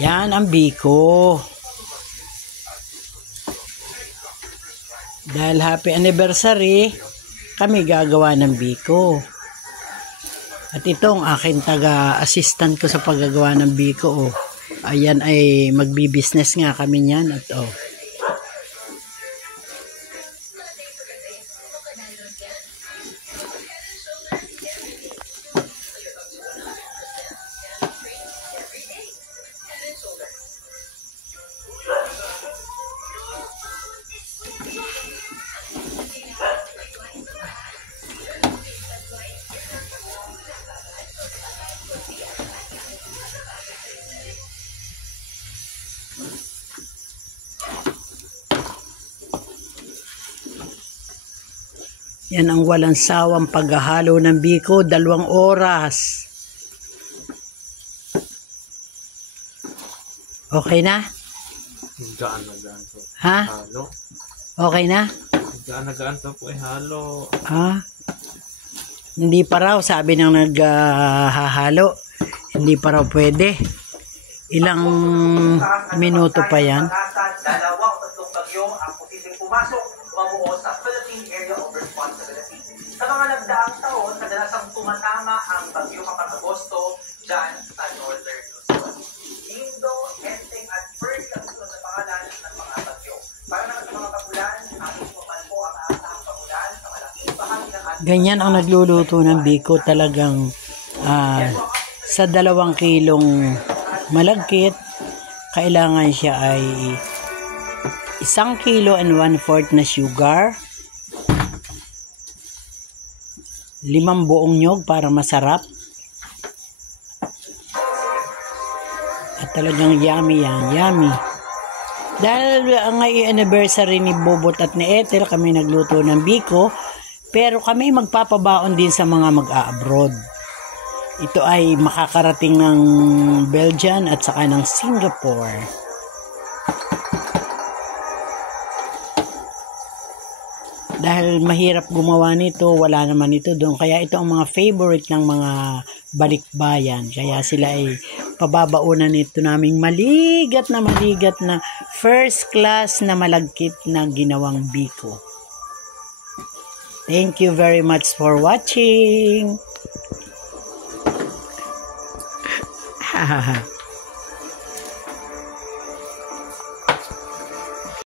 Yan ang biko. Dahil happy anniversary, kami gagawa ng biko. At itong aking taga-assistant ko sa paggagawa ng biko. Oh. Ayan ay magbi-business nga kami niyan. At oh. Yan ang walang sawang paghahalo ng biko, 2 oras. Okay na? Gaan na gaan po. Ha? Halo. Okay na? Gaan na gaan po ay halo. Ha? Hindi pa raw, sabi ng naghahalo. Hindi pa raw pwede. Ilang minuto pa yan? 2 o 3 bagyo ang posibleng pumasok mabuo sa Philippine Area of Responsibility. Sa mga nagdaang taon, kadalasang tumatama ang bagyo kapag Agosto dyan sa Northern Luzon. Indo, Enteng at Perry ang sunod na pangalan ng mga bagyo. Para naman sa mga kabulan, ating kuman po ang aasahang pagulan sa malaking bahagi ng ating... Ganyan ang nagluluto ng biko, talagang sa 2 kilong malagkit, kailangan siya ay 1 kilo and 1/4 na sugar, 5 buong nyog para masarap, at talagang yummy yan, yummy. Dahil ngayon anniversary ni Bobot at ni Ethel, kami nagluto ng biko, pero kami magpapabaon din sa mga mag-a-abroad. Ito ay makakarating ng Belgium at saka ng Singapore. Dahil mahirap gumawa nito, wala naman ito doon. Kaya ito ang mga favorite ng mga balikbayan. Kaya sila ay pababaunan nito naming maligat na first class na malagkit na ginawang biko. Thank you very much for watching.